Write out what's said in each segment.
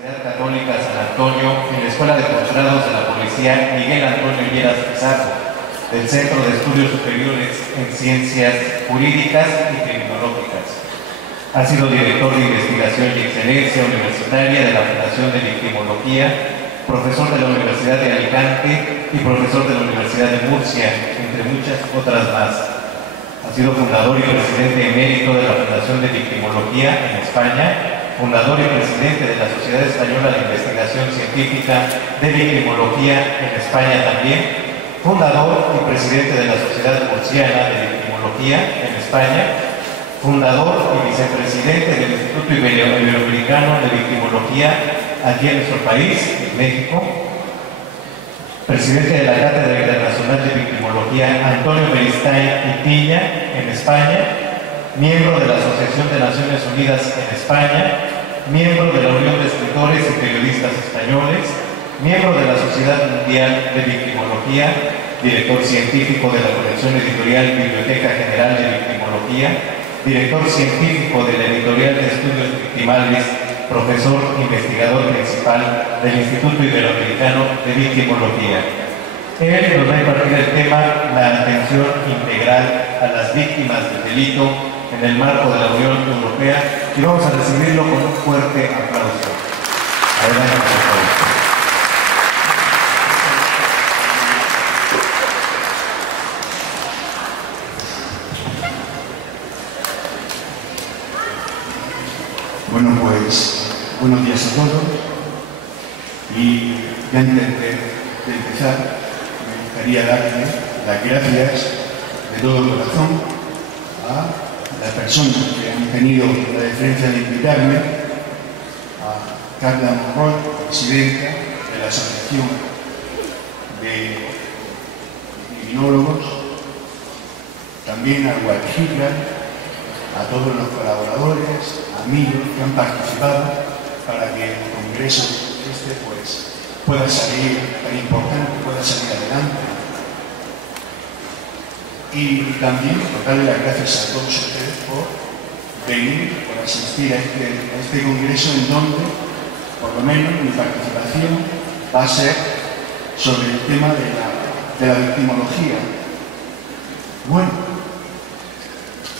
Universidad Católica San Antonio, en la Escuela de Posgrados de la Policía Miguel Antonio Lleras Pizarro, del Centro de Estudios Superiores en Ciencias Jurídicas y Criminológicas. Ha sido director de Investigación y Excelencia Universitaria de la Fundación de Victimología, profesor de la Universidad de Alicante y profesor de la Universidad de Murcia, entre muchas otras más. Ha sido fundador y presidente emérito de la Fundación de Victimología en España, fundador y presidente de la Sociedad Española de Investigación Científica de Victimología en España también, fundador y presidente de la Sociedad Murciana de Victimología en España, fundador y vicepresidente del Instituto Iberoamericano de Victimología aquí en nuestro país, en México, presidente de la Cátedra Internacional de Victimología Antonio Beristain y Piña en España, miembro de la Asociación de Naciones Unidas en España, miembro de la Unión de Escritores y Periodistas Españoles, miembro de la Sociedad Mundial de Victimología, director científico de la colección editorial Biblioteca General de Victimología, director científico de la editorial de estudios victimales, profesor investigador principal del Instituto Iberoamericano de Victimología. Él nos va a impartir el tema la atención integral a las víctimas del delito en el marco de la Unión Europea y vamos a recibirlo con un fuerte aplauso. Adelante, por favor. Bueno, pues buenos días a todos y antes de empezar me gustaría darle las gracias de todo corazón a las personas que han tenido la deferencia de invitarme, a Carla Monroy, presidenta de la Asociación de Criminólogos, también a Guadalquivir, a todos los colaboradores, amigos que han participado para que el congreso pues, pueda salir tan importante, pueda salir adelante. Y también darle las gracias a todos ustedes por venir, por asistir a este congreso en donde, por lo menos, mi participación va a ser sobre el tema de la victimología. Bueno,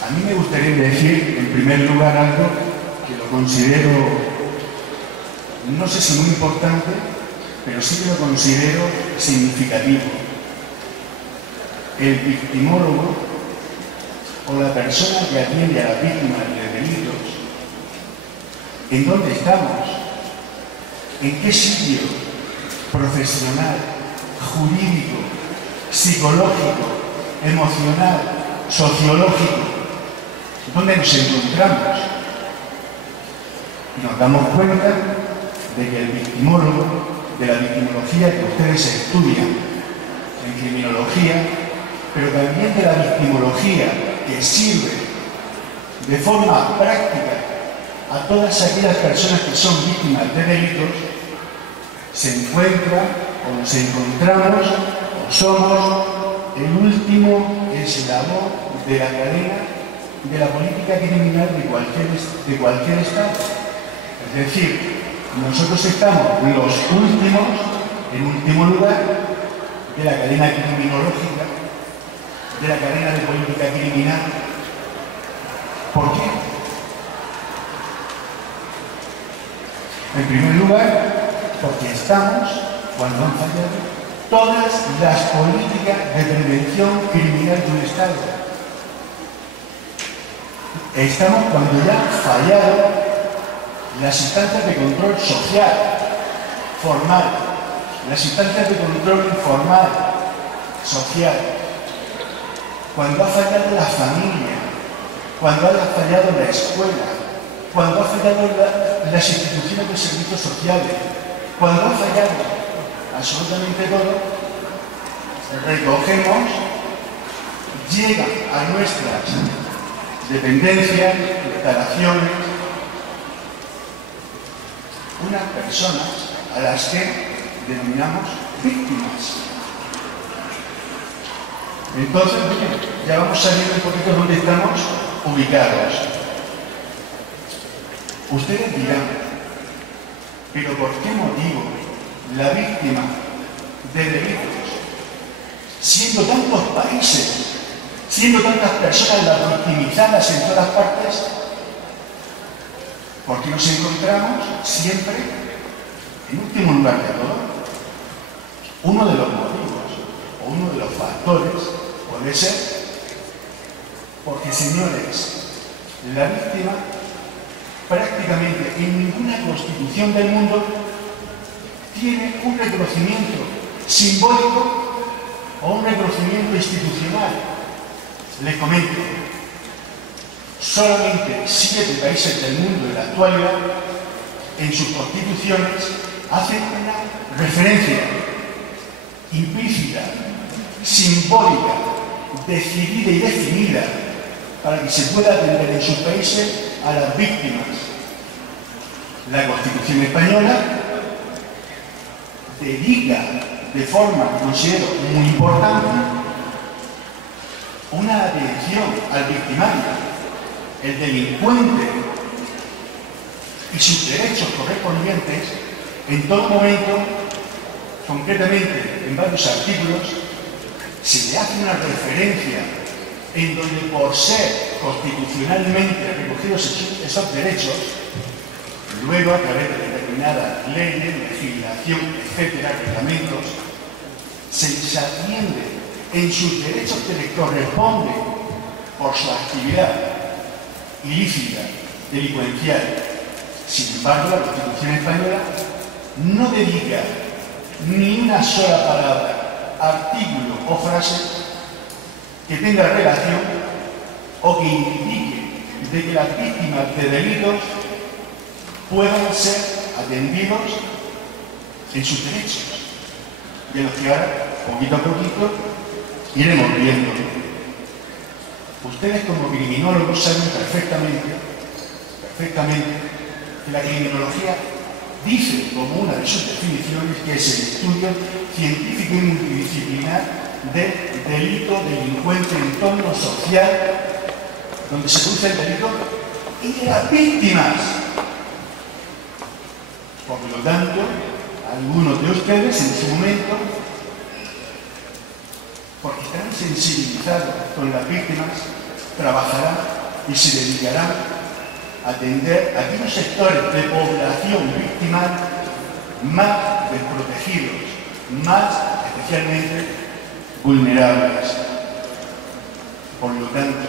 a mí me gustaría decir, en primer lugar, algo que lo considero, no sé si muy importante, pero sí que lo considero significativo. El victimólogo o la persona que atiende a las víctimas de delitos, ¿en dónde estamos? ¿En qué sitio profesional, jurídico, psicológico, emocional, sociológico? ¿Dónde nos encontramos? Nos damos cuenta de que el victimólogo, de la victimología que ustedes estudian en criminología, pero también de la victimología que sirve de forma práctica a todas aquellas personas que son víctimas de delitos, se encuentra o nos encontramos o somos el último eslabón de la cadena de la política criminal de cualquier Estado. Es decir, nosotros estamos los últimos, en último lugar, de la cadena criminológica, de la cadena de política criminal. ¿Por qué? En primer lugar, porque estamos cuando han fallado todas las políticas de prevención criminal de un Estado. Estamos cuando ya han fallado las instancias de control social, formal, las instancias de control informal, social, cuando ha fallado la familia, cuando ha fallado la escuela, cuando ha fallado las instituciones de servicios sociales, cuando ha fallado absolutamente todo, recogemos, llega a nuestras dependencias, instalaciones, unas personas a las que denominamos víctimas. Entonces, ya vamos saliendo un poquito dónde estamos ubicados. Ustedes dirán, Pero ¿por qué motivo la víctima de delitos, siendo tantos países, siendo tantas personas las victimizadas en todas partes, porque nos encontramos siempre, en último lugar de todo, uno de los motivos o uno de los factores puede ser porque, señores, la víctima prácticamente en ninguna constitución del mundo tiene un reconocimiento simbólico o un reconocimiento institucional. Les comento, solamente 7 países del mundo en la actualidad, en sus constituciones, hacen una referencia implícita, simbólica, decidida y definida para que se pueda atender en sus países a las víctimas. La Constitución española dedica de forma que considero muy importante una atención al victimario, el delincuente y sus derechos correspondientes en todo momento. Concretamente, en varios artículos se le hace una referencia en donde, por ser constitucionalmente recogidos esos derechos, luego a través de determinadas leyes, legislación, etcétera, reglamentos, se les atiende en sus derechos que les corresponden por su actividad ilícita, delincuencial. Sin embargo, la Constitución española no dedica ni una sola palabra, artículo o frase que tenga relación o que indique de que las víctimas de delitos puedan ser atendidos en sus derechos, de los que ahora, poquito a poquito, iremos viendo. Ustedes, como criminólogos, saben perfectamente que la criminología dice como una de sus definiciones que es el estudio científico y multidisciplinar del delito, delincuente, entorno social donde se produce el delito y de las víctimas. Por lo tanto, algunos de ustedes en su momento, porque están sensibilizados con las víctimas, trabajarán y se dedicarán a atender a aquellos sectores de población victimal más desprotegidos, más especialmente vulnerables. Por lo tanto,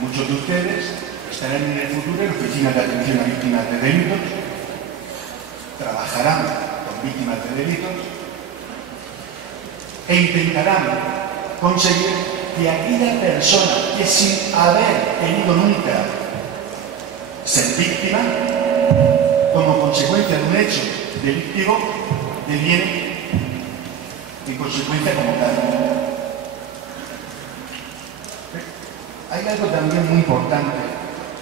muchos de ustedes estarán en el futuro en oficinas de atención a víctimas de delitos, trabajarán con víctimas de delitos e intentarán conseguir que aquella persona que, sin haber querido nunca ser víctima, como consecuencia de un hecho delictivo, deviene en consecuencia como tal. Hay algo también muy importante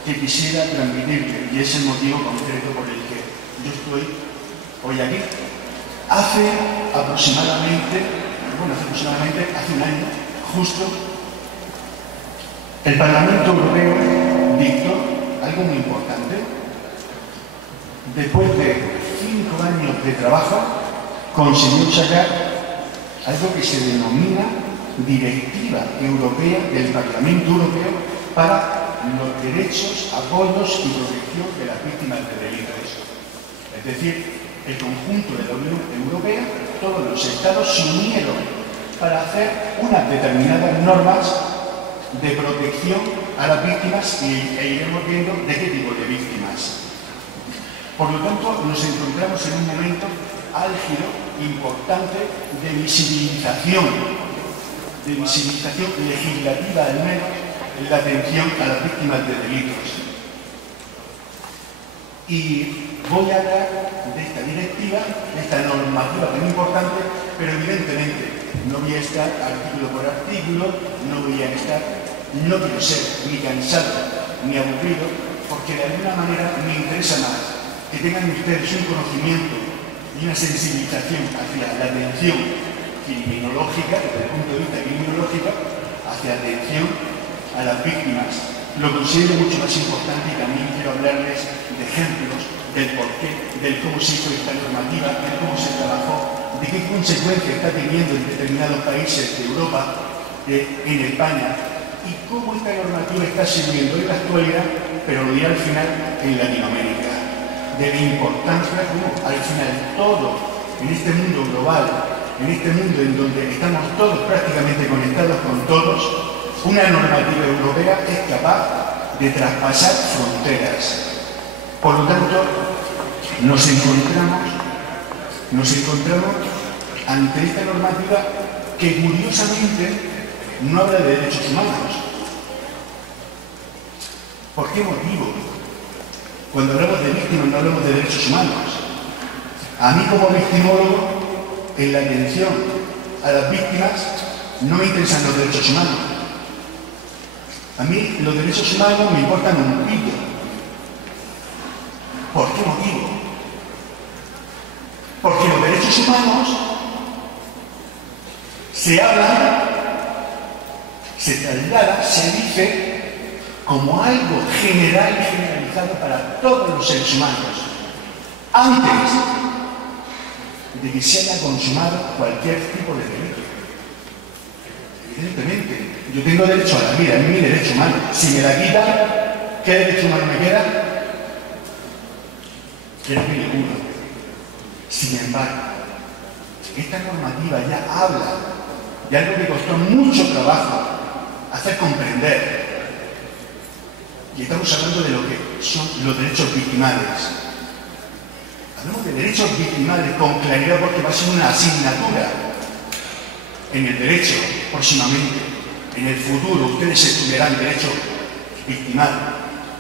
que quisiera transmitirle, y es el motivo concreto por el que yo estoy hoy aquí. Hace aproximadamente un año, justo, el Parlamento Europeo dictó algo muy importante. Después de 5 años de trabajo, consiguió sacar algo que se denomina Directiva Europea del Parlamento Europeo para los derechos, apoyos y protección de las víctimas de delitos. Es decir, el conjunto de la Unión Europea, todos los estados se unieron para hacer unas determinadas normas de protección a las víctimas e iremos viendo de qué tipo de víctimas. Por lo tanto, nos encontramos en un momento álgido, importante, de visibilización legislativa al menos, en la atención a las víctimas de delitos. Y voy a hablar de esta directiva, de esta normativa tan importante, pero evidentemente no voy a estar artículo por artículo, no quiero ser ni cansado ni aburrido, porque de alguna manera me interesa más que tengan ustedes un conocimiento y una sensibilización hacia la atención criminológica, desde el punto de vista criminológico, hacia atención a las víctimas lo considero mucho más importante y también quiero hablarles de ejemplos del porqué, del cómo se hizo esta normativa, de cómo se trabajó, de qué consecuencias está teniendo en determinados países de Europa, en España, y cómo esta normativa está sirviendo en la actualidad, pero lo diré al final, en Latinoamérica. De la importancia como al final todo en este mundo global, en este mundo en donde estamos todos prácticamente conectados con todos, una normativa europea es capaz de traspasar fronteras. Por lo tanto, nos encontramos ante esta normativa que curiosamente no habla de derechos humanos. ¿Por qué motivo? Cuando hablamos de víctimas no hablamos de derechos humanos. A mí como victimólogo, en la atención a las víctimas no me interesan los derechos humanos. A mí los derechos humanos me importan un pito. ¿Por qué motivo? Porque los derechos humanos se hablan, se traslada, se dice como algo general y generalizado para todos los seres humanos, antes de que se haya consumado cualquier tipo de delito. Evidentemente, yo tengo derecho a la vida, es mi derecho humano. Si me la quitan, ¿qué derecho humano me queda? Creo que ninguno. Sin embargo, esta normativa ya habla de algo que costó mucho trabajo hacer comprender. Y estamos hablando de lo que son los derechos victimales. Hablamos de derechos victimales con claridad porque va a ser una asignatura en el derecho próximamente. En el futuro ustedes estudiarán derecho victimal,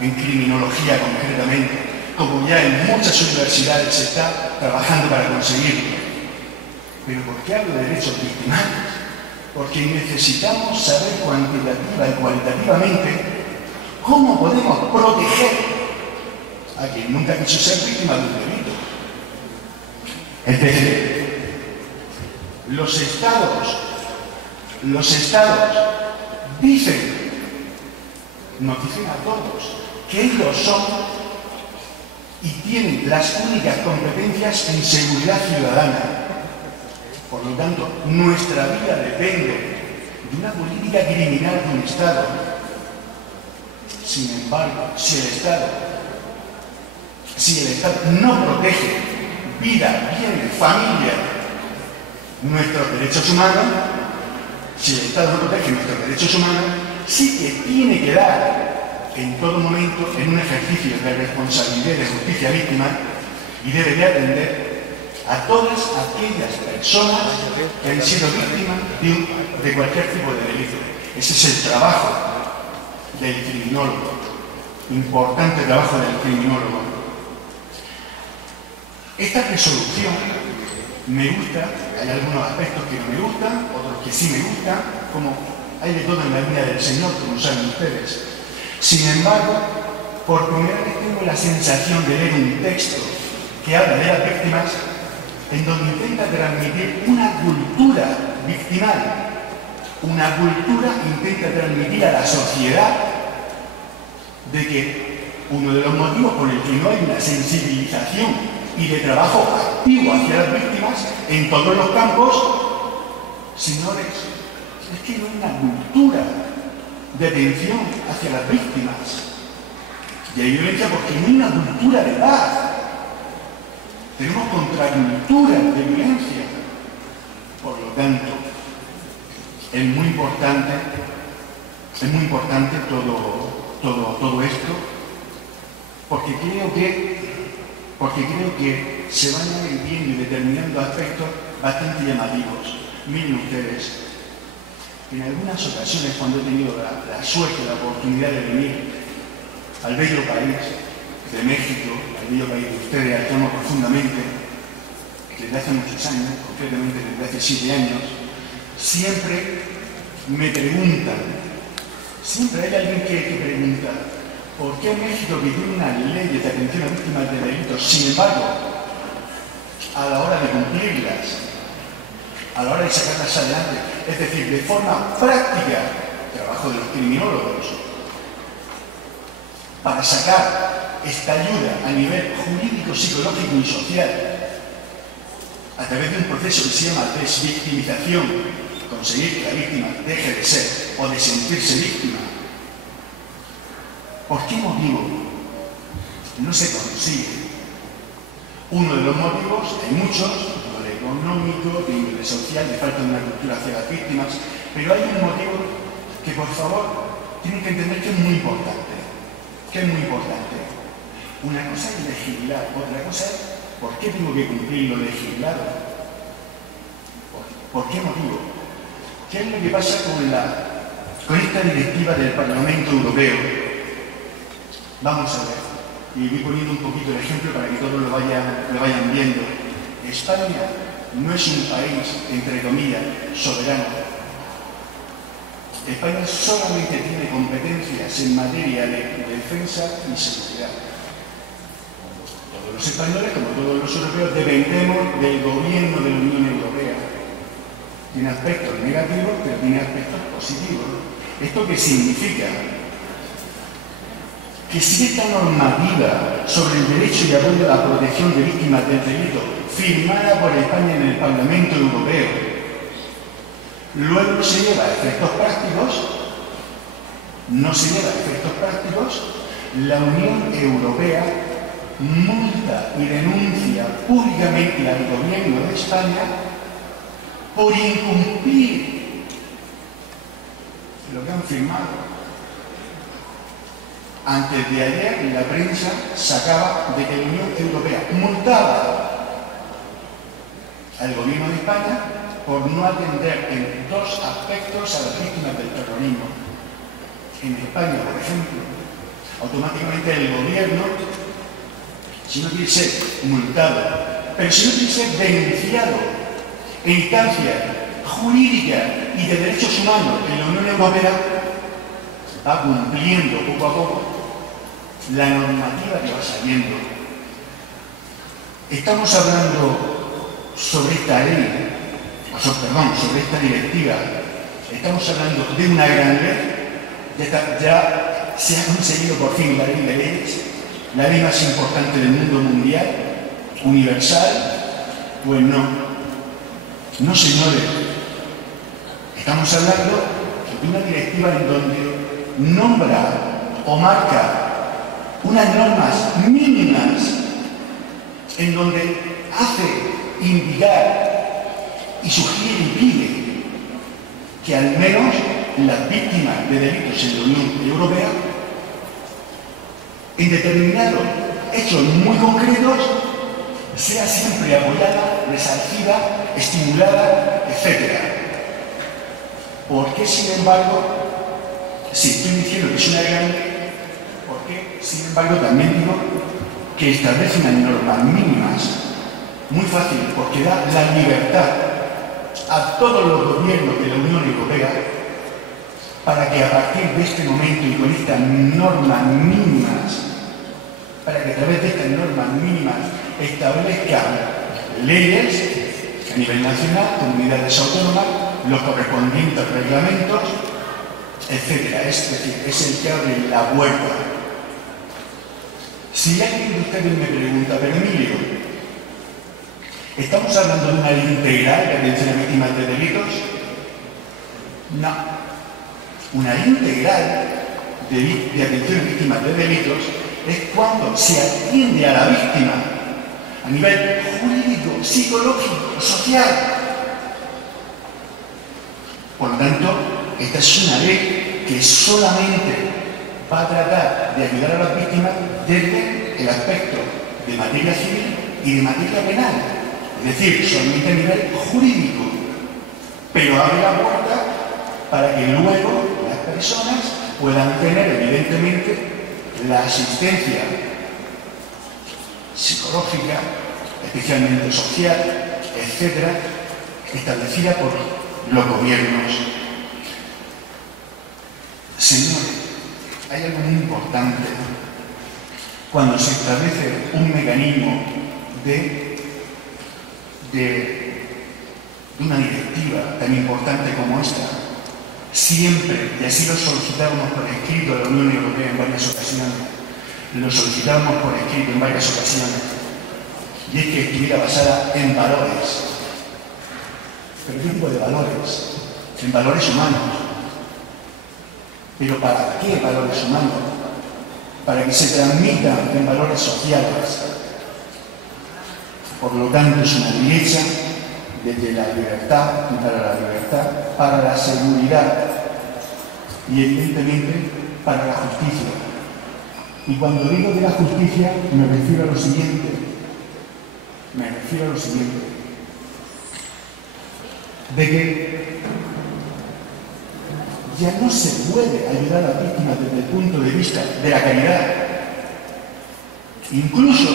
en criminología concretamente, como ya en muchas universidades se está trabajando para conseguirlo. ¿Pero por qué hablo de derechos victimales? Porque necesitamos saber cuantitativa y cualitativamente cómo podemos proteger a quien nunca quiso ser víctima de un delito. Es decir, los estados nos dicen a todos que ellos son y tienen las únicas competencias en seguridad ciudadana. Por lo tanto, nuestra vida depende de una política criminal de un Estado. Sin embargo, si el Estado no protege vida, bienes, familia, nuestros derechos humanos, si el Estado no protege nuestros derechos humanos, sí que tiene que dar en todo momento en un ejercicio de responsabilidad y de justicia víctima y debe de atender a todas aquellas personas que han sido víctimas de cualquier tipo de delito. Ese es el trabajo del criminólogo, importante trabajo del criminólogo. Esta resolución me gusta, hay algunos aspectos que no me gustan, otros que sí me gustan, como hay de todo en la línea del Señor, como saben ustedes. Sin embargo, por primera vez tengo la sensación de leer un texto que habla de las víctimas en donde intenta transmitir una cultura victimal. Una cultura intenta transmitir a la sociedad de que uno de los motivos por el que no hay una sensibilización y de trabajo activo hacia las víctimas en todos los campos, señores, es que no hay una cultura de atención hacia las víctimas. Y hay violencia porque no hay una cultura de paz. Tenemos contracultura de violencia. Por lo tanto, es muy importante todo esto, porque creo que se van a ir viendo y determinando aspectos bastante llamativos. Miren ustedes, en algunas ocasiones cuando he tenido la suerte, la oportunidad de venir al bello país de México, al bello país de ustedes, al que amo profundamente, desde hace muchos años, concretamente desde hace 7 años, siempre me preguntan, siempre hay alguien que pregunta, ¿por qué México, que tiene una ley de atención a víctimas de delitos, sin embargo, a la hora de cumplirlas, a la hora de sacarlas adelante, es decir, de forma práctica, trabajo de los criminólogos, para sacar esta ayuda a nivel jurídico, psicológico y social a través de un proceso que se llama desvictimización, conseguir que la víctima deje de ser o de sentirse víctima. ¿Por qué motivo no se consigue? Uno de los motivos, hay muchos, de económico, de índole social, de falta de una cultura hacia las víctimas, pero hay un motivo que, por favor, tienen que entender que es muy importante. Una cosa es legislar, otra cosa es ¿por qué tengo que cumplir lo legislado? ¿Por qué motivo? ¿Qué es lo que pasa con esta directiva del Parlamento Europeo? Vamos a ver, y voy poniendo un poquito el ejemplo para que todos lo vayan viendo. España no es un país, entre comillas, soberano. España solamente tiene competencias en materia de defensa y seguridad. Todos los españoles, como todos los europeos, dependemos del gobierno de la Unión Europea. Tiene aspectos negativos, pero tiene aspectos positivos. ¿Esto qué significa? Que si esta normativa sobre el derecho y apoyo a la protección de víctimas del delito, firmada por España en el Parlamento Europeo, luego se lleva a efectos prácticos, la Unión Europea multa y denuncia públicamente al gobierno de España por incumplir lo que han firmado. Antes de ayer, la prensa sacaba de que la Unión Europea multaba al gobierno de España por no atender en dos aspectos a las víctimas del terrorismo. En España, por ejemplo, automáticamente el gobierno, si no quiere ser multado, pero si no quiere ser denunciado en instancias jurídicas y de derechos humanos en la Unión Europea, va cumpliendo poco a poco la normativa que va saliendo. Estamos hablando sobre esta ley, sobre esta directiva, estamos hablando de una gran ley. Ya se ha conseguido por fin la ley de leyes, la ley más importante del mundo mundial, universal. Pues no señores, estamos hablando de una directiva en donde nombra o marca unas normas mínimas, en donde hace indicar y sugiere y pide que al menos las víctimas de delitos en la Unión Europea, en determinados hechos muy concretos, sea siempre apoyada, resarcida, estimulada, etc. ¿Por qué, sin embargo, si estoy diciendo que es una gran ley, por qué, sin embargo, también digo que establece unas normas mínimas? Muy fácil, porque da la libertad a todos los gobiernos de la Unión Europea para que a partir de este momento y con estas normas mínimas, para que a través de estas normas mínimas establezcan leyes a nivel nacional, comunidades autónomas, los correspondientes reglamentos, etc. Es decir, es el que abre la puerta. Si alguien de ustedes me pregunta, pero Emilio, ¿estamos hablando de una ley integral de atención a víctimas de delitos? No. Una ley integral de atención a víctimas de delitos es cuando se atiende a la víctima a nivel jurídico, psicológico, social. Por lo tanto, esta es una ley que solamente va a tratar de ayudar a las víctimas desde el aspecto de materia civil y de materia penal. Es decir, solamente a nivel jurídico. Pero abre la puerta para que luego las personas puedan tener, evidentemente, la asistencia psicológica, especialmente social, etcétera, establecida por los gobiernos. Señores, hay algo muy importante cuando se establece un mecanismo de una directiva tan importante como esta. Siempre, y así lo solicitamos por escrito a la Unión Europea en varias ocasiones, lo solicitamos por escrito en varias ocasiones, y es que estuviera basada en valores. ¿Pero qué tipo de valores? En valores humanos. ¿Pero para qué valores humanos? Para que se transmitan en valores sociales. Por lo tanto, es una derecha desde la libertad y para la libertad, para la seguridad y, evidentemente, para la justicia. Y cuando digo de la justicia, me refiero a lo siguiente. De que ya no se puede ayudar a las víctimas desde el punto de vista de la caridad. Incluso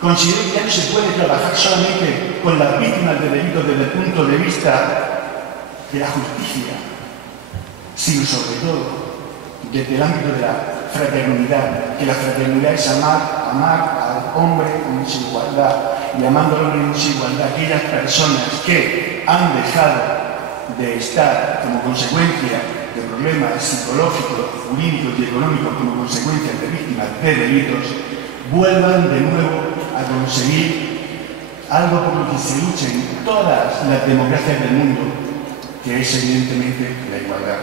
considero que ya no se puede trabajar solamente con las víctimas de delitos desde el punto de vista de la justicia, sino sobre todo desde el ámbito de la fraternidad, que la fraternidad es amar al hombre en desigualdad, y amándolo en desigualdad a aquellas personas que han dejado de estar como consecuencia de problemas psicológicos, jurídicos y económicos como consecuencia de víctimas de delitos, vuelvan de nuevo a conseguir algo por lo que se lucha en todas las democracias del mundo, que es evidentemente la igualdad.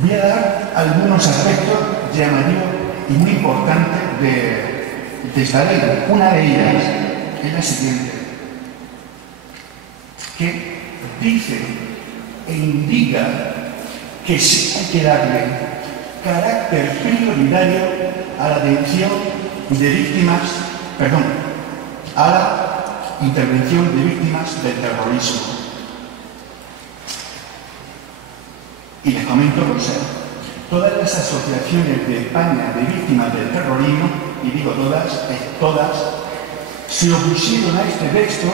Voy a dar algunos aspectos llamativos y muy importantes de esta ley. Una de ellas es la siguiente, que dice e indica que sí hay que darle carácter prioritario a la atención de víctimas, a la intervención de víctimas del terrorismo. Y les comento por ser, todas las asociaciones de España de víctimas del terrorismo, y digo todas, se opusieron a este texto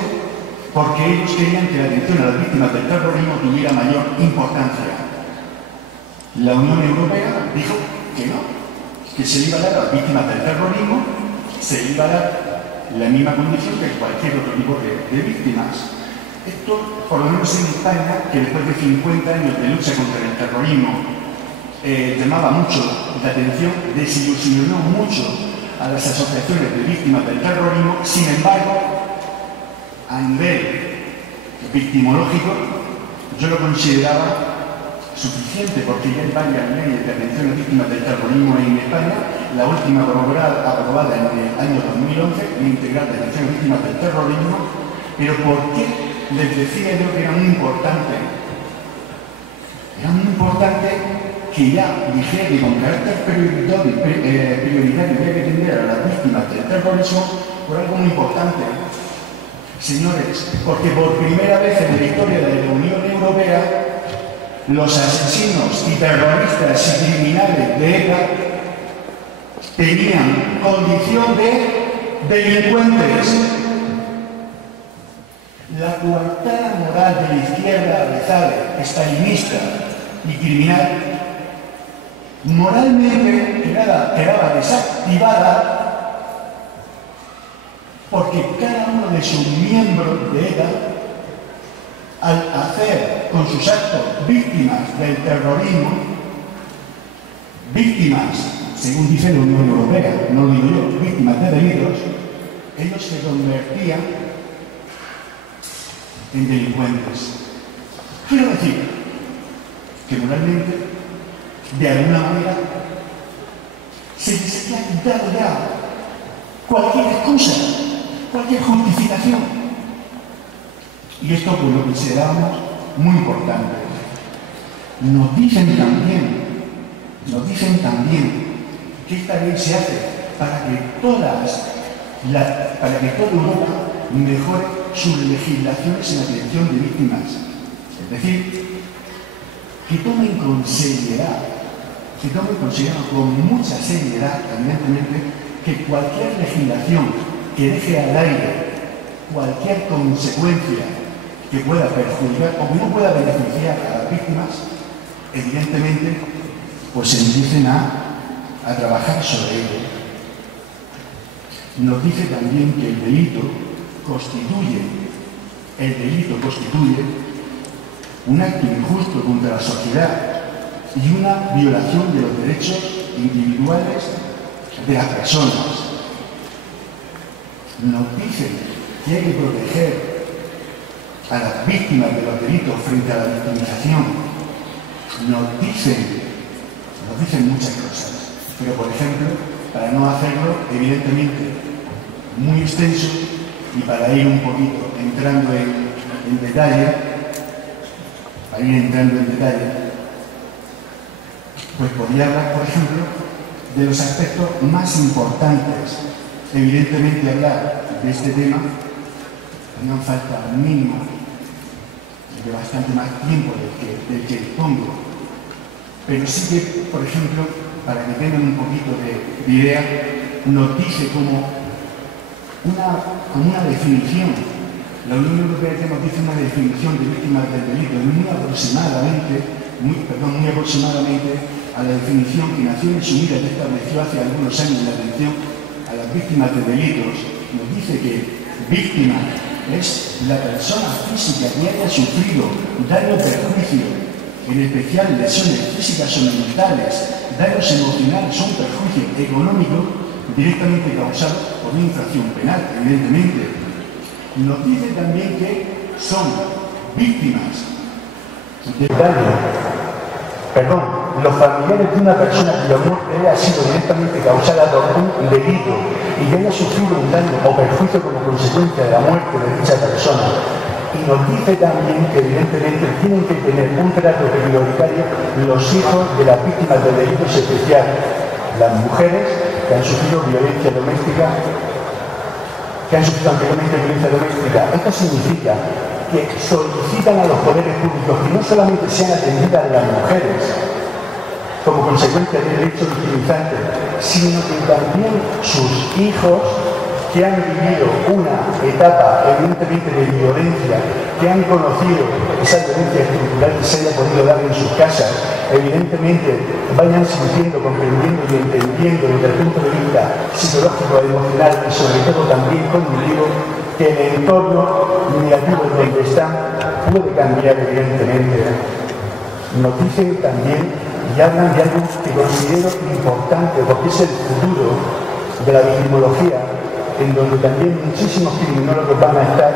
porque ellos querían que la atención a las víctimas del terrorismo tuviera mayor importancia. La Unión Europea dijo que no, que se iba a dar a las víctimas del terrorismo, se iba a dar la misma condición que cualquier otro tipo de víctimas. Esto, por lo menos en España, que después de 50 años de lucha contra el terrorismo, llamaba mucho la atención, desilusionó mucho a las asociaciones de víctimas del terrorismo. Sin embargo, a nivel victimológico, yo lo consideraba suficiente, porque ya hay varias leyes de atención a víctimas del terrorismo en España. La última aprobada en el año 2011, Ley Integral de Atención a Víctimas del Terrorismo. Pero ¿por qué les decía yo que era muy importante? Era muy importante que ya dijera que con carácter prioritario había que atender a las víctimas del terrorismo por algo muy importante. Señores, porque por primera vez en la historia de la Unión Europea, los asesinos y terroristas y criminales de ETA tenían condición de delincuentes. La coartada moral de la izquierda abrazada, estalinista y criminal, moralmente quedaba desactivada porque cada uno de sus miembros de ETA, al hacer con sus actos víctimas del terrorismo, víctimas, según dice la Unión Europea, no lo digo yo, víctimas de delitos, ellos se convertían en delincuentes. Quiero decir que moralmente, de alguna manera, se les había quitado ya cualquier excusa, cualquier justificación. Y esto pues lo consideramos muy importante. Nos dicen también que esta ley se hace para que toda Europa mejore sus legislaciones en atención de víctimas. Es decir, que tomen consideración con mucha seriedad, evidentemente, que cualquier legislación que deje al aire cualquier consecuencia que pueda perjudicar o que no pueda beneficiar a las víctimas, evidentemente, pues se empiecen a trabajar sobre ello. Nos dice también que el delito constituye un acto injusto contra la sociedad y una violación de los derechos individuales de las personas. Nos dicen que hay que proteger a las víctimas de los delitos frente a la victimización. Nos dicen muchas cosas, pero por ejemplo, para no hacerlo evidentemente muy extenso y para ir un poquito entrando en detalle, pues podría hablar, por ejemplo, de los aspectos más importantes. Evidentemente hablar de este tema no falta mínimo de bastante más tiempo del que dispongo, pero sí que, por ejemplo, para que tengan un poquito de idea, nos dice como una definición. La Unión Europea nos dice una definición de víctimas del delito muy aproximadamente a la definición que Naciones Unidas estableció hace algunos años de atención a las víctimas de delitos. Nos dice que víctima es la persona física que haya sufrido daño o perjuicio, en especial lesiones físicas o mentales, daños emocionales o un perjuicio económico directamente causado por una infracción penal, evidentemente. Nos dice también que son víctimas de daño, los familiares de una persona cuya muerte haya sido directamente causada por un delito y que haya sufrido un daño o perjuicio como consecuencia de la muerte de dicha persona. Y nos dice también que evidentemente tienen que tener un trato prioritario los hijos de las víctimas de delitos especiales, las mujeres que han sufrido violencia doméstica, Esto significa que solicitan a los poderes públicos que no solamente sean atendidas las mujeres como consecuencia del hecho victimizante, sino que también sus hijos que han vivido una etapa evidentemente de violencia, que han conocido esa violencia estructural que se haya podido dar en sus casas, evidentemente vayan sintiendo, comprendiendo y entendiendo desde el punto de vista psicológico, emocional y sobre todo también cognitivo, que el entorno negativo en donde están puede cambiar evidentemente. Nos dicen también y hablan de algo que considero importante porque es el futuro de la victimología, en donde también muchísimos criminólogos van a estar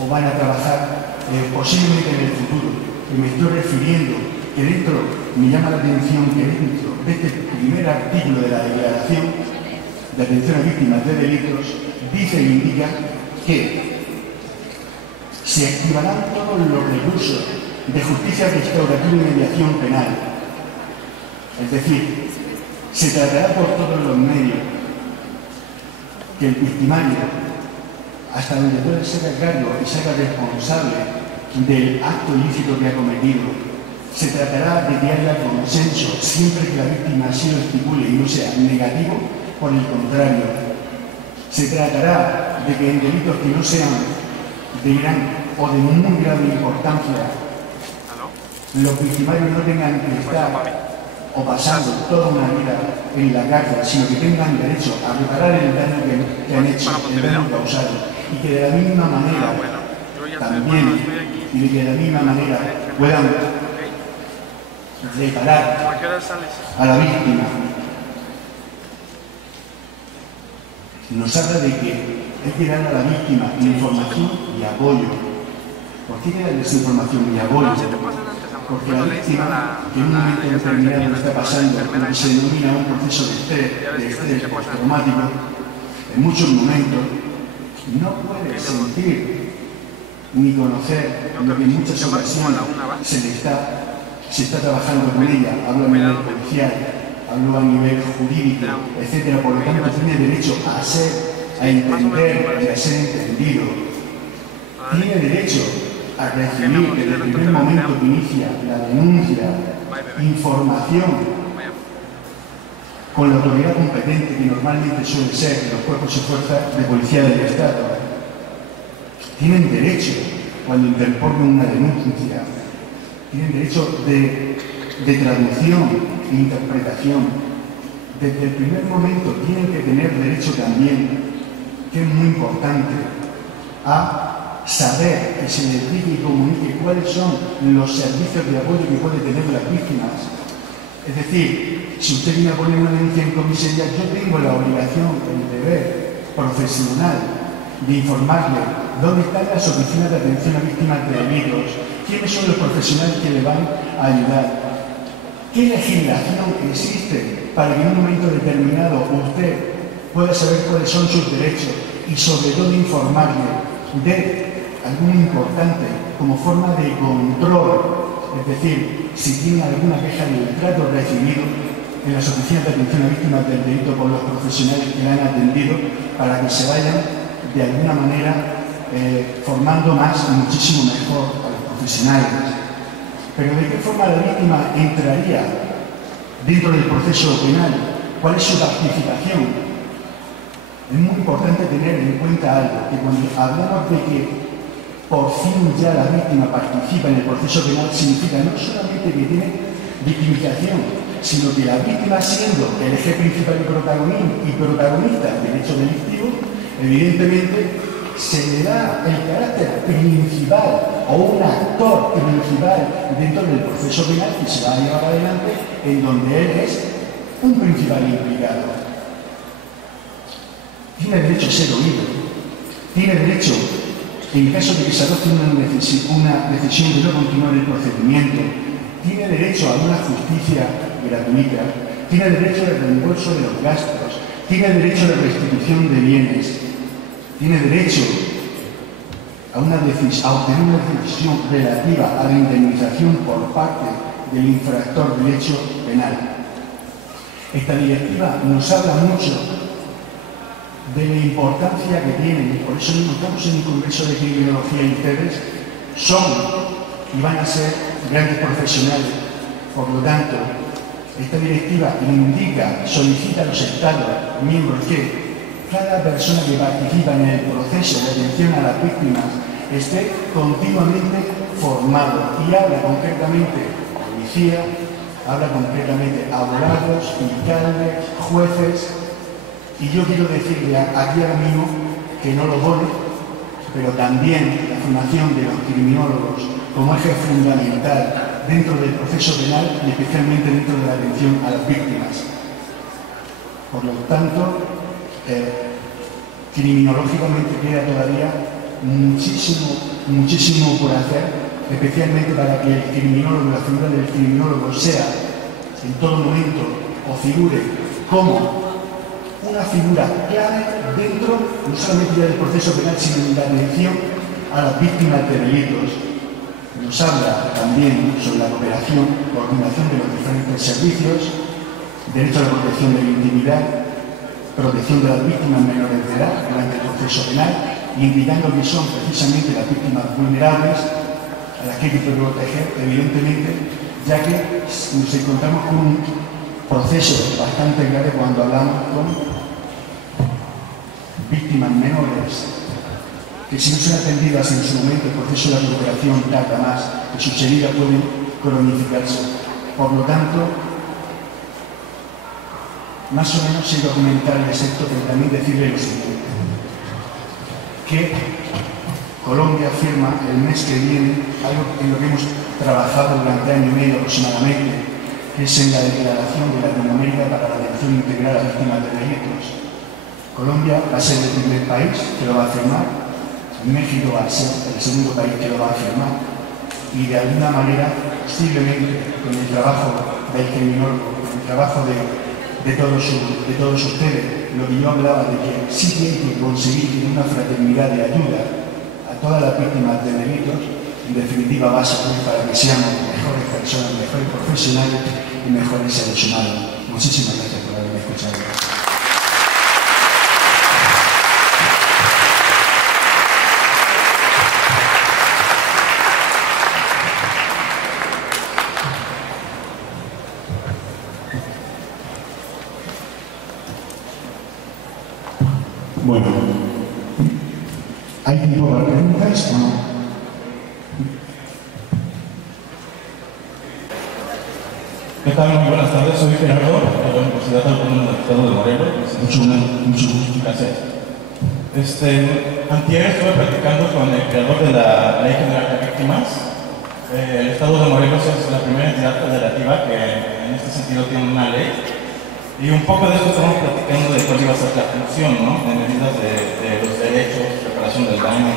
o van a trabajar posiblemente en el futuro. Y me estoy refiriendo que dentro, me llama la atención que dentro de este primer artículo de la Declaración de Atención a Víctimas de Delitos dice e indica que se activarán todos los recursos de justicia restaurativa y mediación penal. Es decir, se tratará por todos los medios que el victimario, hasta donde puede ser a cargo y ser responsable del acto ilícito que ha cometido, se tratará de que haya consenso siempre que la víctima así lo estipule y no sea negativo. Por el contrario, se tratará de que en delitos que no sean de gran o de muy grave importancia, los victimarios no tengan que estar o pasando toda una vida en la cárcel, sino que tengan derecho a reparar el daño que han hecho, el daño causado, y que de la misma manera también, puedan reparar a la víctima. Nos habla de que hay que dar a la víctima información y apoyo. ¿Por qué hay que darles información y apoyo? Porque la víctima, que en un momento determinado está pasando lo que se denomina un proceso de estrés postraumático, en muchos momentos no puede sentir ni conocer lo que en muchas ocasiones se está trabajando con ella. Hablo a nivel policial, hablo a nivel jurídico, etc. Por lo tanto, tiene derecho a entender y a ser entendido. Tiene derecho a recibir desde el primer momento que inicia la denuncia información con la autoridad competente, que normalmente suele ser los cuerpos y fuerzas de policía del Estado. Tienen derecho, cuando interponen una denuncia, tienen derecho de traducción e interpretación. Desde el primer momento tienen que tener derecho también, que es muy importante, a saber que se les diga y comunique cuáles son los servicios de apoyo que pueden tener las víctimas. Es decir, si usted viene a poner una denuncia en comisaría, yo tengo la obligación, el deber profesional de informarle dónde están las oficinas de atención a víctimas de delitos, quiénes son los profesionales que le van a ayudar, qué legislación existe para que en un momento determinado usted pueda saber cuáles son sus derechos y sobre todo informarle de algo importante como forma de control, es decir, si tiene alguna queja del trato recibido en las oficinas de atención a víctimas del delito por los profesionales que la han atendido, para que se vayan de alguna manera formando más y muchísimo mejor a los profesionales. Pero ¿de qué forma la víctima entraría dentro del proceso penal? ¿Cuál es su participación? Es muy importante tener en cuenta algo, que cuando hablamos de que por fin ya la víctima participa en el proceso penal, significa no solamente que tiene victimización, sino que la víctima, siendo el eje principal y protagonista del hecho delictivo, evidentemente se le da el carácter principal o un actor principal dentro del proceso penal que se va a llevar adelante, en donde él es un principal implicado. Tiene derecho a ser oído, tiene derecho, en caso de que se adopte una decisión de no continuar el procedimiento, tiene derecho a una justicia gratuita, tiene derecho al reembolso de los gastos, tiene derecho a la restitución de bienes, tiene derecho a obtener una decisión relativa a la indemnización por parte del infractor del hecho penal. Esta directiva nos habla mucho de la importancia que tienen, y por eso mismo estamos en un congreso de criminología y ustedes son y van a ser grandes profesionales. Por lo tanto, esta directiva indica, solicita a los Estados miembros que cada persona que participa en el proceso de atención a las víctimas esté continuamente formado, y habla concretamente policía, habla concretamente abogados, fiscales, jueces. Y yo quiero decirle aquí ahora mismo que no lo pone, pero también la formación de los criminólogos como eje fundamental dentro del proceso penal y especialmente dentro de la atención a las víctimas. Por lo tanto, criminológicamente queda todavía muchísimo por hacer, especialmente para que el criminólogo, la figura del criminólogo sea en todo momento o figure como una figura clave dentro, no solamente ya del proceso penal, sino en la atención a las víctimas de delitos. Nos habla también sobre la cooperación, coordinación de los diferentes servicios, derecho a la protección de la intimidad, protección de las víctimas menores de edad durante el proceso penal, indicando que son precisamente las víctimas vulnerables a las que hay que proteger, evidentemente, ya que nos encontramos con un proceso bastante grave cuando hablamos con víctimas menores que, si no son atendidas en su momento, el proceso de la recuperación tarda más, que sus heridas pueden cronificarse. Por lo tanto, más o menos he ido a comentarles esto, pero también decirle lo siguiente, que Colombia firma el mes que viene algo en lo que hemos trabajado durante año y medio aproximadamente, que es en la Declaración de Latinoamérica para la Atención Integral a Víctimas de Delitos. Colombia va a ser el primer país que lo va a firmar, México va a ser el segundo país que lo va a firmar, y de alguna manera, posiblemente con el trabajo del criminólogo, con el trabajo de todos ustedes, lo que yo hablaba de que sí que hay que conseguir una fraternidad de ayuda a todas las víctimas de delitos, en definitiva va a servir para que seamos mejores personas, mejores profesionales y mejores seres humanos. Muchísimas gracias por haberme escuchado. Bueno, ¿hay tiempo para preguntas o no? ¿Qué tal? Muy buenas tardes, soy Gerardo, de la Universidad Autónoma del Estado de Morelos. Mucho gusto. Gracias. Antier estuve platicando con el creador de la Ley General de Víctimas. El Estado de Morelos es la primera entidad federativa que en este sentido tiene una ley. Y un poco de esto estamos platicando de cuál iba a ser la función, ¿no? En medidas de los derechos, reparación del daño,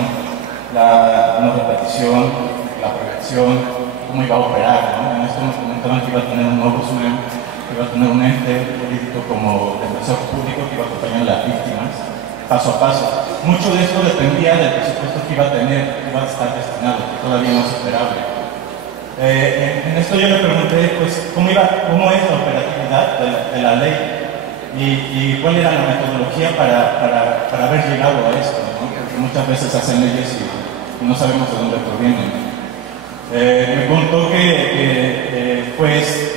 la no repetición, la prevención, cómo iba a operar, ¿no? En esto nos comentaban que iba a tener un nuevo SUEM, que iba a tener un ente político como defensor público que iba a acompañar a las víctimas paso a paso. Mucho de esto dependía del presupuesto que iba a tener, que iba a estar destinado, que todavía no es esperable. En esto yo le pregunté, pues, cómo es la operatividad de la ley y cuál era la metodología para haber llegado a esto, ¿no? Porque muchas veces hacen leyes y no sabemos de dónde provienen. Me contó que pues,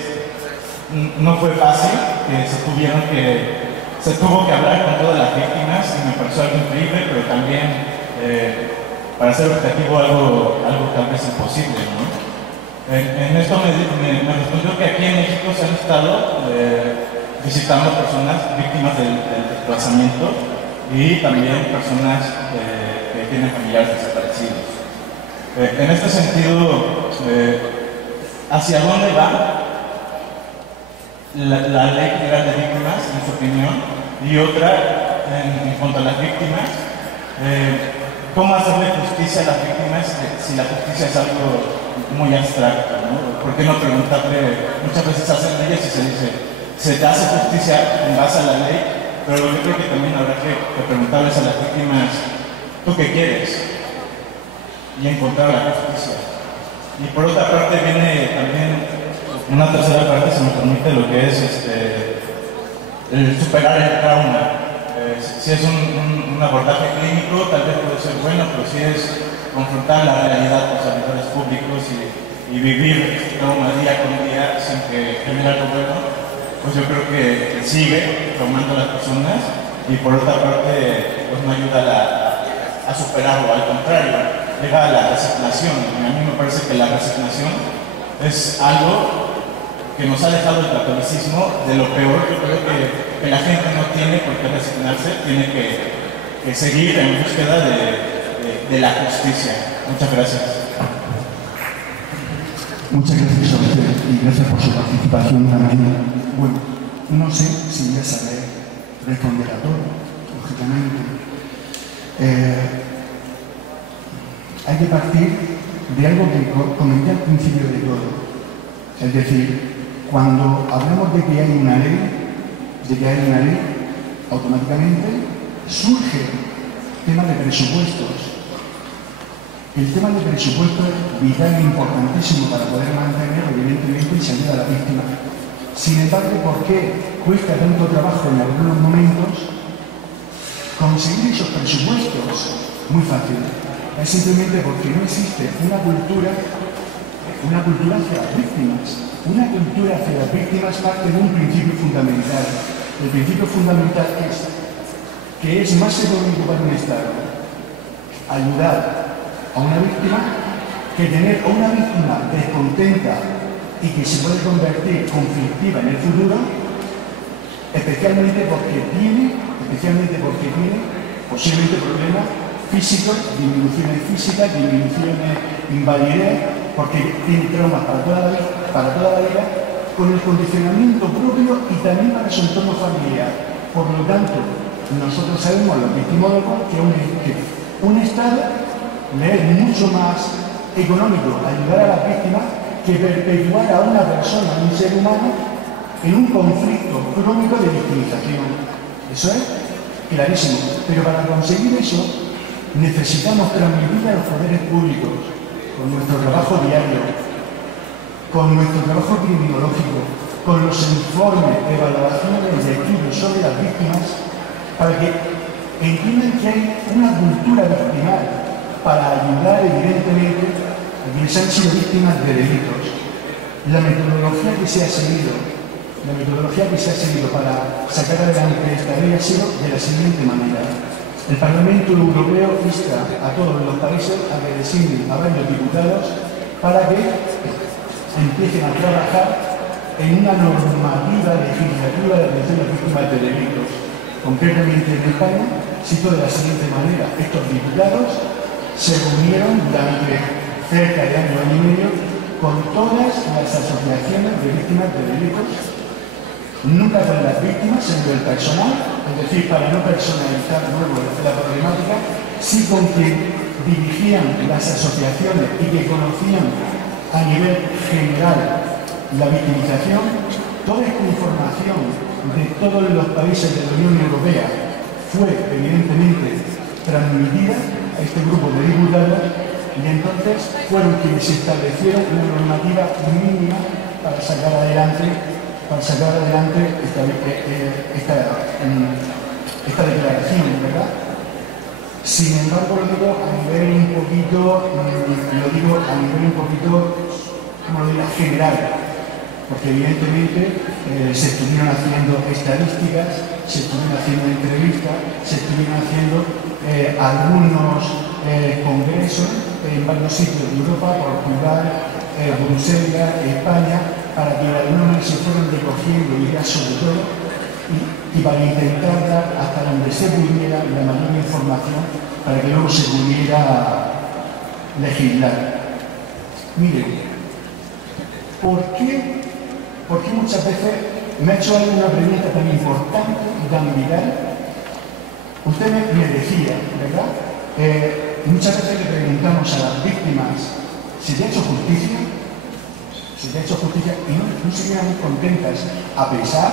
no fue fácil, que se tuvo que hablar con todas las víctimas y me pareció algo increíble, pero también, para ser objetivo, algo tal vez imposible, ¿no? En esto me respondió que aquí en México se han estado visitando personas víctimas del desplazamiento y también personas que tienen familiares desaparecidos. En este sentido, ¿hacia dónde va la Ley General de Víctimas, en su opinión? Y otra, en cuanto a las víctimas, ¿cómo hacerle justicia a las víctimas si la justicia es algo muy abstracto, ¿no? ¿Por qué no preguntarle? Muchas veces hacen leyes y se dice, se te hace justicia en base a la ley, pero yo creo que también habrá que preguntarles a las víctimas, ¿tú qué quieres? Y encontrar la justicia. Y por otra parte viene también una tercera parte, si me permite, lo que es el superar el trauma. Si es un abordaje clínico, tal vez puede ser bueno, pero si es confrontar la realidad con los servidores públicos y vivir este trauma día con día sin que genere algo bueno, pues yo creo que sigue traumando a las personas y por otra parte pues no ayuda a superarlo, al contrario, llega a la resignación. A mí me parece que la resignación es algo que nos ha dejado el catolicismo de lo peor. Yo creo que la gente no tiene por qué resignarse, tiene que seguir en búsqueda de la justicia. Muchas gracias. Muchas gracias a usted y gracias por su participación también. Bueno, no sé si ya sabré responder a todo, lógicamente. Hay que partir de algo que comenté al principio de todo. Es decir, cuando hablamos de que hay una ley, automáticamente surge el tema de presupuestos. El tema de presupuesto es vital e importantísimo para poder mantener, evidentemente, y ayuda a la víctima. Sin embargo, ¿por qué cuesta tanto trabajo en algunos momentos conseguir esos presupuestos? Muy fácil. Es simplemente porque no existe una cultura hacia las víctimas. Una cultura hacia las víctimas parte de un principio fundamental. El principio fundamental es que es más económico para un Estado ayudar a una víctima que tener a una víctima descontenta y que se puede convertir conflictiva en el futuro, especialmente porque tiene posiblemente problemas físicos, disminuciones físicas, disminuciones invalidez, porque tiene traumas para toda la vida, con el condicionamiento propio y también para su entorno familiar. Por lo tanto, nosotros sabemos, los victimólogos, que un Estado le es mucho más económico ayudar a las víctimas que perpetuar a una persona, a un ser humano, en un conflicto crónico de victimización. Eso es clarísimo. Pero para conseguir eso, necesitamos transmitir a los poderes públicos, con nuestro trabajo diario, con nuestro trabajo criminológico, con los informes, evaluaciones y estudios sobre las víctimas, para que entiendan que hay una cultura victimal para ayudar, evidentemente, a quienes han sido víctimas de delitos. La metodología que se ha seguido para sacar adelante esta ley ha sido de la siguiente manera. El Parlamento Europeo insta a todos los países a que designen a varios diputados para que empiecen a trabajar en una normativa legislativa de atención a víctimas de delitos. concretamente en España, cito de la siguiente manera: estos diputados se reunieron durante cerca de año y medio con todas las asociaciones de víctimas de delitos, nunca con las víctimas, sino el personal, es decir, para no personalizar luego la problemática, sí con quien dirigían las asociaciones y que conocían a nivel general la victimización. Toda esta información de todos los países de la Unión Europea fue evidentemente transmitida a este grupo de diputados, y entonces fueron quienes establecieron una normativa mínima para sacar adelante esta declaración, ¿verdad? Sin embargo, lo digo a nivel un poquito, como lo diría, general, porque evidentemente se estuvieron haciendo estadísticas, se estuvieron haciendo entrevistas, se estuvieron haciendo algunos congresos en varios sitios de Europa, Portugal, Bruselas, España, para que algunos se fueran recogiendo ideas sobre todo y para intentar dar hasta donde se pudiera la mayor información para que luego se pudiera legislar. Miren, ¿por qué muchas veces me ha hecho alguna pregunta tan importante y tan viral? Usted me decía, ¿verdad? Muchas veces le preguntamos a las víctimas si te ha hecho justicia, y no se quedan contentas, a pesar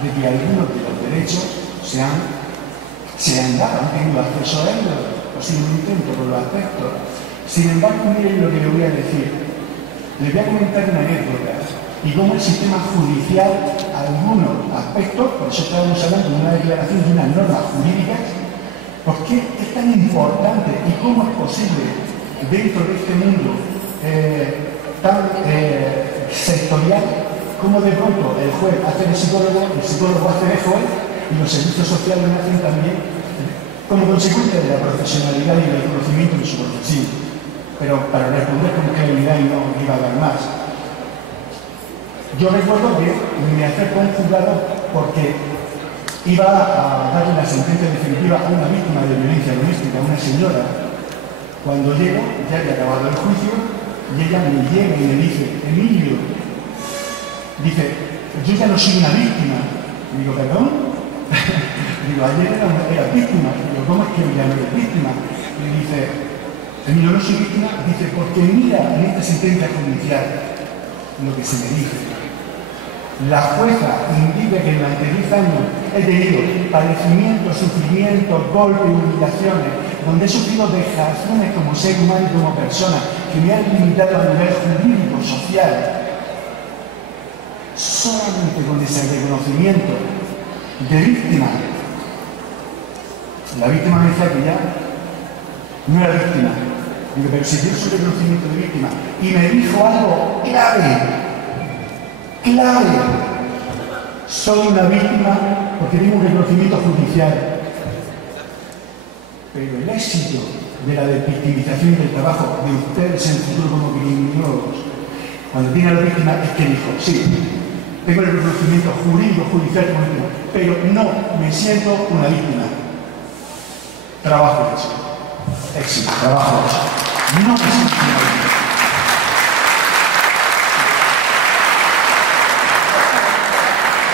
de que algunos de los derechos se han dado, han tenido acceso a ellos, posiblemente en todos los aspectos. Sin embargo, miren lo que le voy a decir. Le voy a comentar una anécdota y cómo el sistema judicial, algunos aspectos, por eso estábamos hablando de una declaración de unas normas jurídicas, ¿por qué es tan importante y cómo es posible dentro de este mundo tan sectorial, cómo de pronto el juez hace el psicólogo hace el juez y los servicios sociales lo hacen también como consecuencia de la profesionalidad y del conocimiento de su profesión? Pero para responder con claridad y no divagar más, yo recuerdo que me acerco a un juzgado porque iba a darle la sentencia definitiva a una víctima de violencia doméstica, a una señora. Cuando llego, ya había acabado el juicio, y ella me llega y me dice: Emilio, dice, yo ya no soy una víctima. Y digo, ¿perdón? Digo, ayer era víctima. Digo, ¿cómo es que ya no eres víctima? Y dice, Emilio, no soy víctima, dice, porque mira en esta sentencia judicial lo que se me dice. La jueza indica que durante 10 años he tenido padecimientos, sufrimientos, golpes, humillaciones, donde he sufrido vejaciones como ser humano y como persona, que me han limitado a nivel jurídico, social. Solamente con ese reconocimiento de víctima, la víctima me decía que ya no era víctima. Digo, pero si dio su reconocimiento de víctima y me dijo algo clave, soy una víctima porque tengo un reconocimiento judicial. Pero el éxito de la desvictimización del trabajo de ustedes en el futuro como criminólogos, cuando tiene a la víctima, es que dijo, sí, tengo el reconocimiento jurídico, judicial, pero no me siento una víctima. Trabajo hecho. Éxito, trabajo hecho. No me siento una víctima.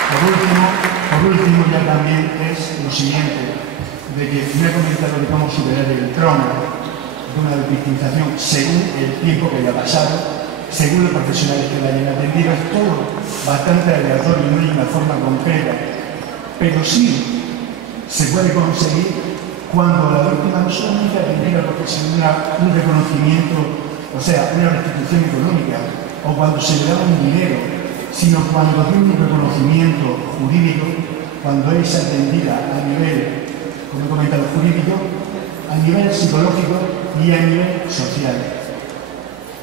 Por último, ya también es lo siguiente, de que me ha comentado de cómo superar el trauma de una victimización según el tiempo que haya pasado, según los profesionales que la hayan atendido. Es todo bastante aleatorio, no hay una forma concreta, pero sí se puede conseguir cuando la víctima no solamente atendida porque se le da un reconocimiento, o sea, una restitución económica, o cuando se le da un dinero, sino cuando tiene un reconocimiento jurídico, cuando es atendida a nivel, como he comentado, jurídico, a nivel psicológico y a nivel social.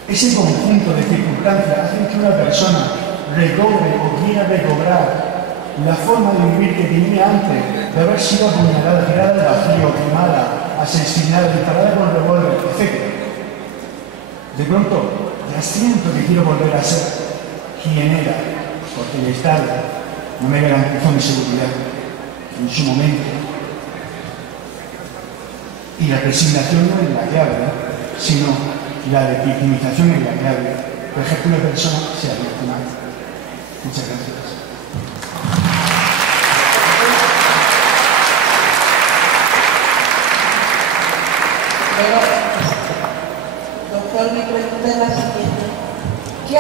Ese conjunto de circunstancias hace que una persona recobre o quiera recobrar la forma de vivir que tenía antes de haber sido apuñalada, tirada al vacío, quemada, asesinada, disparada con revólver, etc. De pronto, ya siento que quiero volver a ser quien era, porque el Estado no me garantizó mi seguridad. en su momento. Y la resignación no es la clave, sino la de victimización es la clave. Dejar que una persona sea víctima. Muchas gracias. Bueno, doctor, mi pregunta es la siguiente. ¿Qué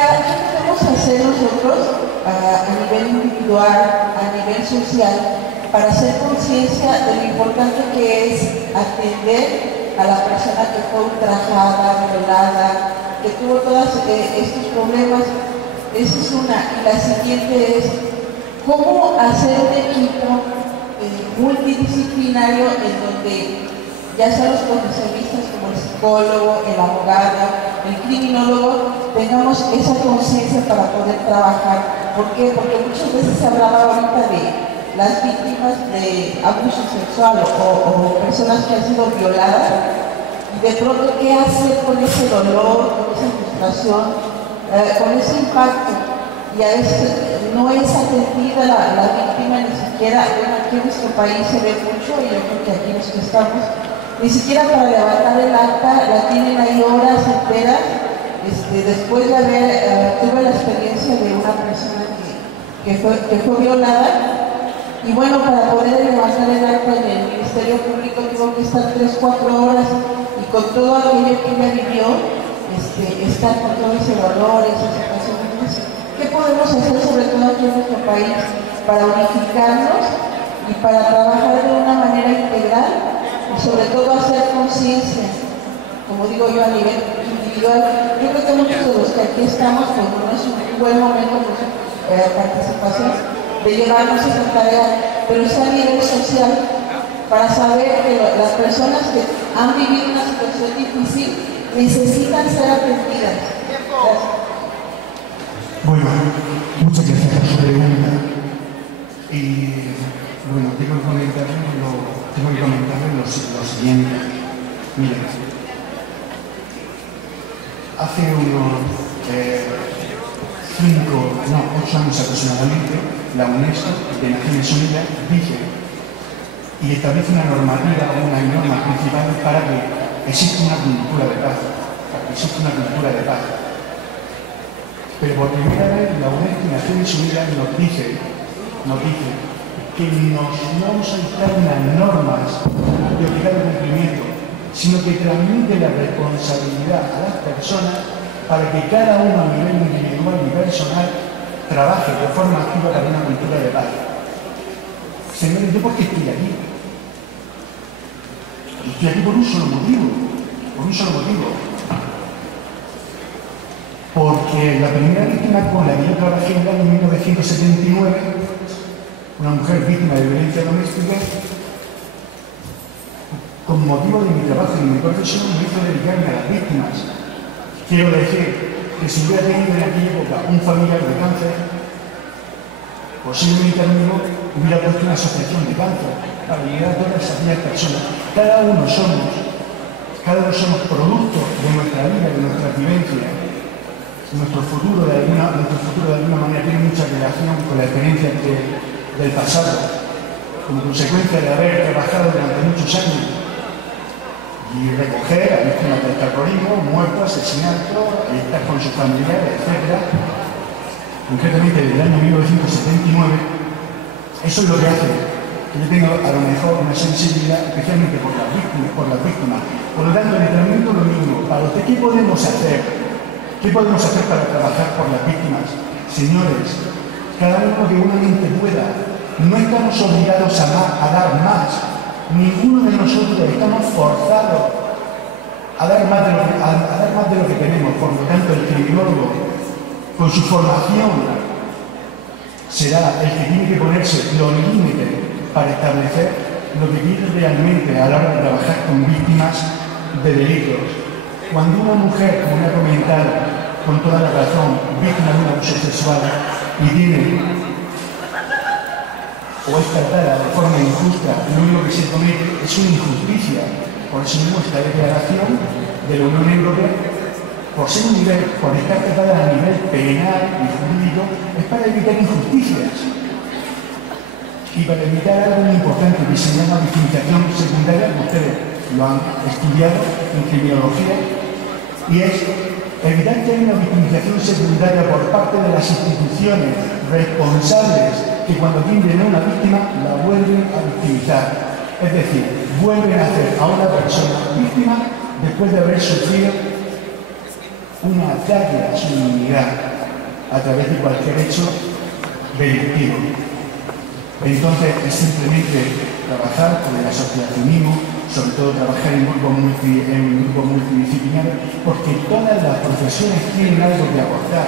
podemos hacer nosotros a nivel individual, a nivel social, para hacer conciencia de lo importante que es atender a la persona que fue ultrajada, violada, que tuvo todos estos problemas? Esa es una. Y la siguiente es, ¿cómo hacer un equipo multidisciplinario en donde ya sean los profesionistas como el psicólogo, el abogado, el criminólogo, tengamos esa conciencia para poder trabajar? ¿Por qué? Porque muchas veces se hablaba ahorita de las víctimas de abuso sexual o personas que han sido violadas, y de pronto qué hacer con ese dolor, con esa frustración, con ese impacto. Y a veces no es atendida la víctima, ni siquiera, bueno, aquí en nuestro país se ve mucho, y yo creo que aquí los que estamos, ni siquiera para levantar el acta, la tienen ahí horas enteras. Después de haber, tuve la experiencia de una persona que fue violada, y bueno, para poder levantar el acta en el Ministerio Público tuvo que estar 3-4 horas, y con todo aquello que ella vivió, estar con todo ese dolor, esas situaciones. ¿Qué podemos hacer, sobre todo aquí en nuestro país, para unificarnos y para trabajar de una manera integral, y sobre todo hacer conciencia, como digo yo, a nivel individual? Yo creo que muchos de los que aquí estamos, pues no es un buen momento de participación, de llevarnos esa tarea, pero es a nivel social, para saber que las personas que han vivido una situación difícil necesitan ser atendidas. Gracias. Bueno, muchas gracias por su pregunta. Y bueno, tengo que comentarles lo siguiente. Miren, hace unos 8 años aproximadamente, la UNESCO de Naciones Unidas dice y establece una normativa, una norma principal para que exista una cultura de paz, Pero por primera vez la UNESCO y Naciones Unidas nos dice que no vamos a dictar unas normas de obligado cumplimiento, sino que transmite la responsabilidad a las personas para que cada uno a nivel individual y personal trabaje de forma activa para una cultura de paz. Señores, ¿yo por qué estoy aquí? Estoy aquí por un solo motivo. Porque la primera víctima con la que yo trabajé en el año 1979, una mujer víctima de violencia doméstica, con motivo de mi trabajo y de mi profesión, me hizo dedicarme a las víctimas. Quiero decir que si hubiera tenido en aquella época un familiar de cáncer, posiblemente a mí hubiera puesto una asociación de cáncer para ayudar a todas aquellas personas. Cada uno somos producto de nuestra vida, de nuestra vivencia. Nuestro futuro de alguna manera tiene mucha relación con la experiencia del pasado, como consecuencia de haber trabajado durante muchos años y recoger a víctimas del terrorismo, muertos, asesinatos, estar con sus familiares, etc. Concretamente desde el año 1979, eso es lo que hace que yo tenga a lo mejor una sensibilidad especialmente por las víctimas. Por lo tanto, le transmito lo mismo. Para usted, ¿qué podemos hacer? ¿Qué podemos hacer para trabajar por las víctimas? Señores, cada uno que humanamente pueda. No estamos obligados a dar más. Ninguno de nosotros estamos forzados a dar más de lo que tenemos. Por lo tanto, el criminólogo, con su formación, será el que tiene que ponerse los límites para establecer lo que quiere realmente a la hora de trabajar con víctimas de delitos. Cuando una mujer, como voy a comentar con toda la razón, víctima de un abuso sexual y tiene o es tratada de forma injusta, lo único que se comete es una injusticia. Por eso mismo esta declaración de la Unión Europea, por estar tratada a nivel penal y jurídico, es para evitar injusticias. Y para evitar algo muy importante que se llama victimización secundaria, ustedes lo han estudiado en criminología, y es evitar que haya una victimización secundaria por parte de las instituciones responsables que cuando tienen a una víctima la vuelven a victimizar. Es decir, vuelven a hacer a una persona víctima después de haber sufrido un ataque a su dignidad a través de cualquier hecho delictivo. Entonces es simplemente trabajar con el asociacionismo, sobre todo trabajar en grupos multidisciplinarios, porque todas las profesiones tienen algo que aportar,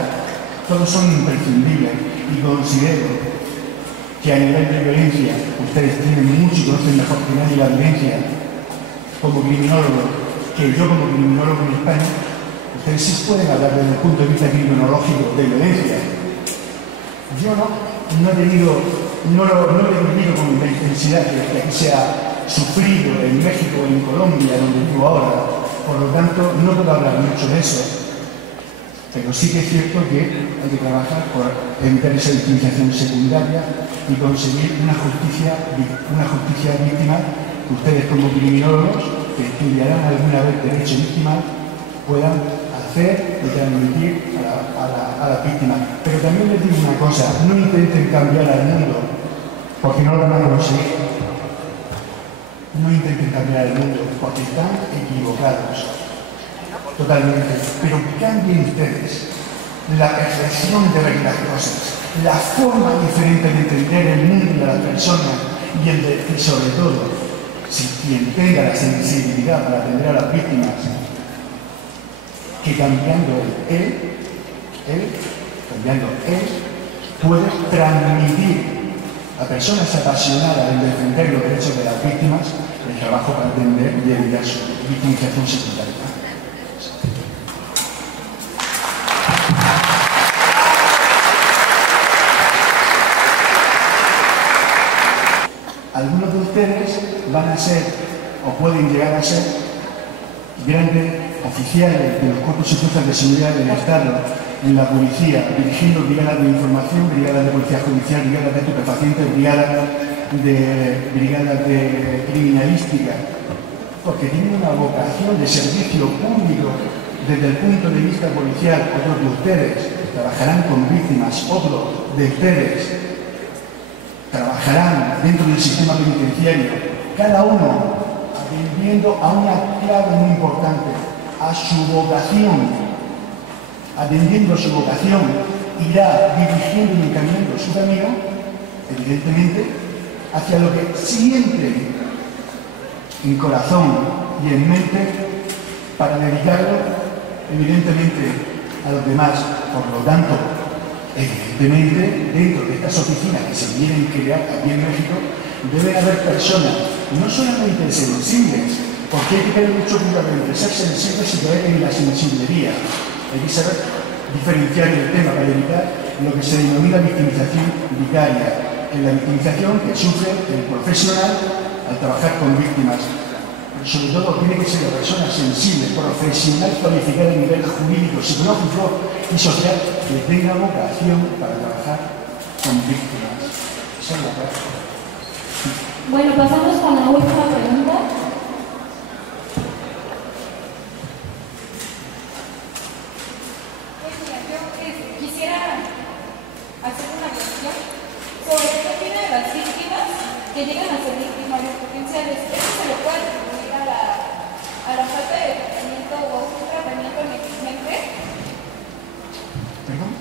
todos son imprescindibles, y considero que a nivel de violencia ustedes tienen mucho y conocen mejor que nadie la violencia como criminólogo, que yo como criminólogo en España. Ustedes sí pueden hablar desde el punto de vista criminológico de violencia. Yo no he vivido con la intensidad que aquí se ha sufrido en México o en Colombia, donde vivo ahora. Por lo tanto, no puedo hablar mucho de eso. Pero sí que es cierto que hay que trabajar por evitar esa victimización secundaria y conseguir una justicia víctima que ustedes como criminólogos que estudiarán alguna vez derecho victimal puedan hacer y transmitir a la víctima. Pero también les digo una cosa, no intenten cambiar al mundo, porque no lo van a conseguir. No intenten cambiar el mundo, porque están equivocados. Totalmente. Pero cambien ustedes la percepción de ver las cosas, la forma diferente de entender el mundo y a las personas y sobre todo, si quien tenga la sensibilidad para atender a las víctimas, que cambiando él puede transmitir a personas apasionadas en defender los derechos de las víctimas el trabajo para atender y evitar su victimización secundaria. Algunos de ustedes van a ser, o pueden llegar a ser, grandes oficiales de los cuerpos y fuerzas de seguridad del Estado, en la policía, dirigiendo brigadas de información, brigadas de policía judicial, brigadas de estupefacientes, brigadas de criminalística, porque tienen una vocación de servicio público desde el punto de vista policial. Otros de ustedes trabajarán con víctimas, otros de ustedes trabajarán dentro del sistema penitenciario, cada uno atendiendo a una clave muy importante, a su vocación. Atendiendo a su vocación, irá dirigiendo y encaminando su camino, evidentemente, hacia lo que siente en corazón y en mente para dedicarlo, evidentemente, a los demás. Por lo tanto, evidentemente, dentro de estas oficinas que se vienen a crear aquí en México, deben haber personas no solamente sensibles, porque hay que tener mucho cuidado entre ser sensibles y caer en la sensiblería. Hay que saber diferenciar el tema para evitar lo que se denomina victimización vicaria, que es la victimización que sufre el profesional al trabajar con víctimas. Pero sobre todo tiene que ser la persona sensible, profesional, cualificada a nivel jurídico, psicológico y social, que tenga vocación para trabajar con víctimas. Esa es la parte. Bueno, pasamos con la última pregunta. Que llegan a ser victimarios potenciales. Esto se lo puede atribuir a la falta de tratamiento o un tratamiento negligente. ¿Perdón?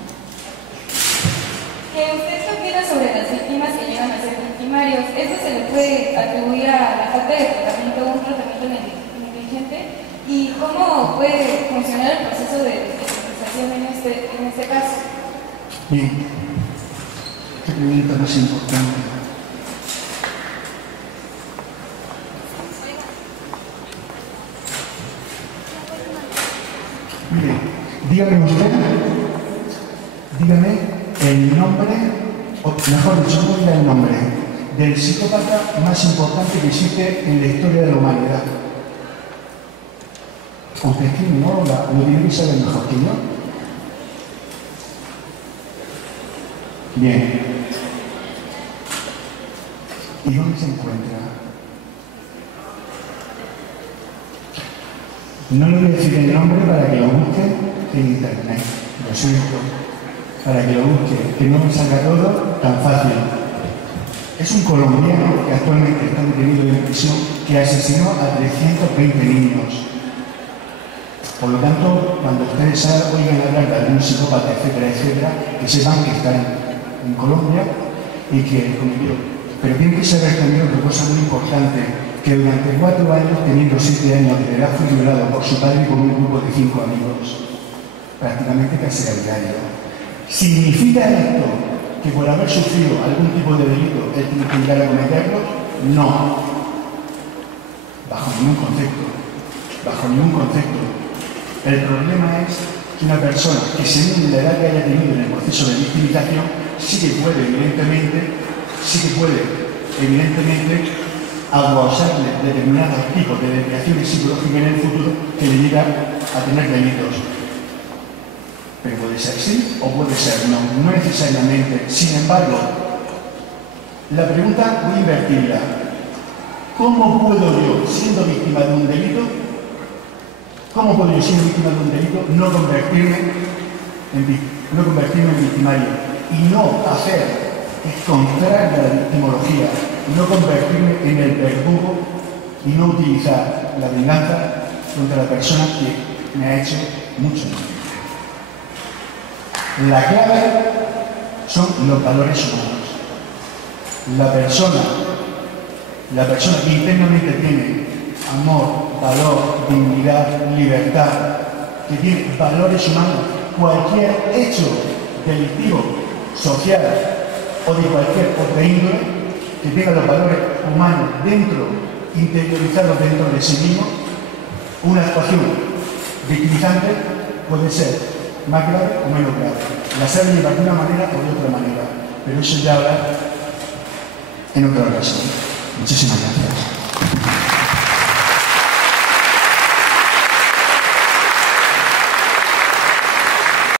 Que usted qué opina sobre las víctimas que llegan a ser victimarios. Esto se le puede atribuir a la falta de tratamiento o un tratamiento negligente. ¿Y cómo puede funcionar el proceso de victimización en este caso? Bien. Esta pregunta más importante. Mire, dígame usted, dígame el nombre, o mejor dicho, no diga el nombre, del psicópata más importante que existe en la historia de la humanidad. Usted es criminóloga, lo tiene que saber mejor que yo. Bien. ¿Y dónde se encuentra? No le voy a decir el nombre para que lo busque en internet, lo siento, para que lo busque, que no me salga todo tan fácil. Es un colombiano que actualmente está detenido en prisión que asesinó a 320 niños. Por lo tanto, cuando ustedes oigan hablar de algún psicópata, etcétera, etcétera, que sepan que está en Colombia y que cometió. Pero tienen que saber también otra cosa muy importante, que durante 4 años, teniendo 7 años de edad, fue violado por su padre y por un grupo de 5 amigos, prácticamente casi a diario. ¿Significa esto que por haber sufrido algún tipo de delito él tiene que llegar a cometerlo? No. Bajo ningún concepto. Bajo ningún concepto. El problema es que una persona que según la edad que haya tenido en el proceso de victimización sí que puede evidentemente causarle determinados tipos de desviaciones psicológicas en el futuro que le llegan a tener delitos. Pero puede ser sí o puede ser no, no necesariamente. Sin embargo, la pregunta voy a invertirla. ¿Cómo puedo yo, siendo víctima de un delito, no convertirme en victimario? Y no hacer, es contrario a la victimología, no convertirme en el verdugo y no utilizar la venganza contra la persona que me ha hecho mucho daño. La clave son los valores humanos. La persona que internamente tiene amor, valor, dignidad, libertad, que tiene valores humanos, cualquier hecho delictivo, social o de cualquier otra índole, que tenga los valores humanos interiorizados dentro de sí mismo, una actuación victimizante puede ser más grave o menos grave. La sabe llevar de una manera o de otra manera, pero eso ya habla en otra ocasión. Muchísimas gracias.